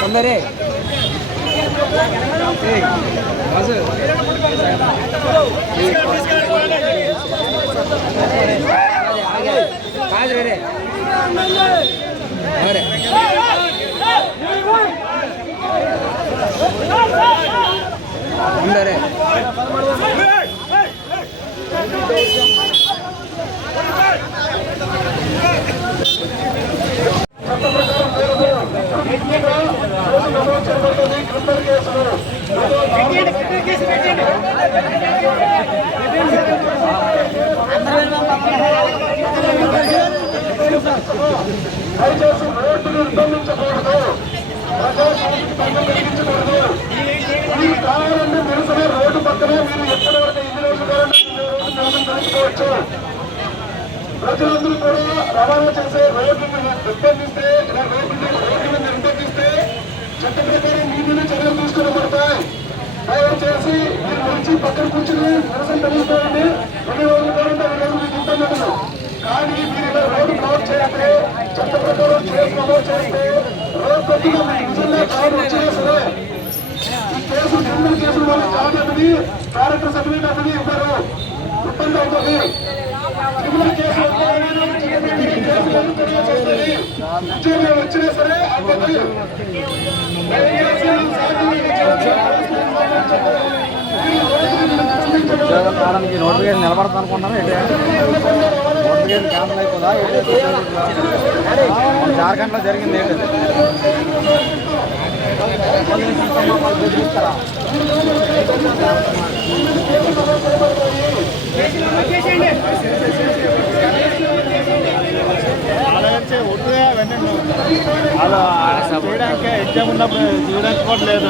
తొందరే కాదు వేరే వేరే ఉండరే దయచేసి రోడ్డును నిర్బంధించకూడదు ప్రజాస్వామ్యానికి కలిగించకూడదు ఈ కావాలంటే నిరసన రోడ్డు పక్కనే మీరు ఎక్కడ వరకు రోజులు కావాలంటే తెలుసుకోవచ్చు ప్రజలందరూ కూడా రవాణా చేసే రోడ్డును నిర్బంధిస్తే ఇలా రోడ్డు చేసి మీరు వచ్చి పక్కన కూర్చుని నిరసన తెలుసుకోండి రెండు రోజులు కావాలంటే అన్ని రోజులు మీకు ఇబ్బంది కానీ మీరు ఇలా రోడ్డు బ్లాక్ చేస్తే చట్ట ప్రకారం కేసు నమోదు చేస్తే రోడ్ కొద్దిగా మీకు నిజంగా కాదు వచ్చినా సరే ఈ కేసు క్రిమినల్ కేసుల వాళ్ళు కాదు అనేది క్యారెక్టర్ సర్టిఫికేట్ అనేది ఇస్తారు ఇబ్బంది అవుతుంది. క్రిమినల్ కేసు వచ్చినా సరే అవ్వదు కాలానికి నోటిఫికేషన్ నిలబడతా అనుకుంటున్నాను నోటిఫికేషన్ క్యాన్సిల్ అయిపోదా జార్ఖండ్లో జరిగింది ఏంటి? చేయడానికి ఎగ్జామ్ ఉన్నప్పుడు చేయడానికి కూడా లేదు.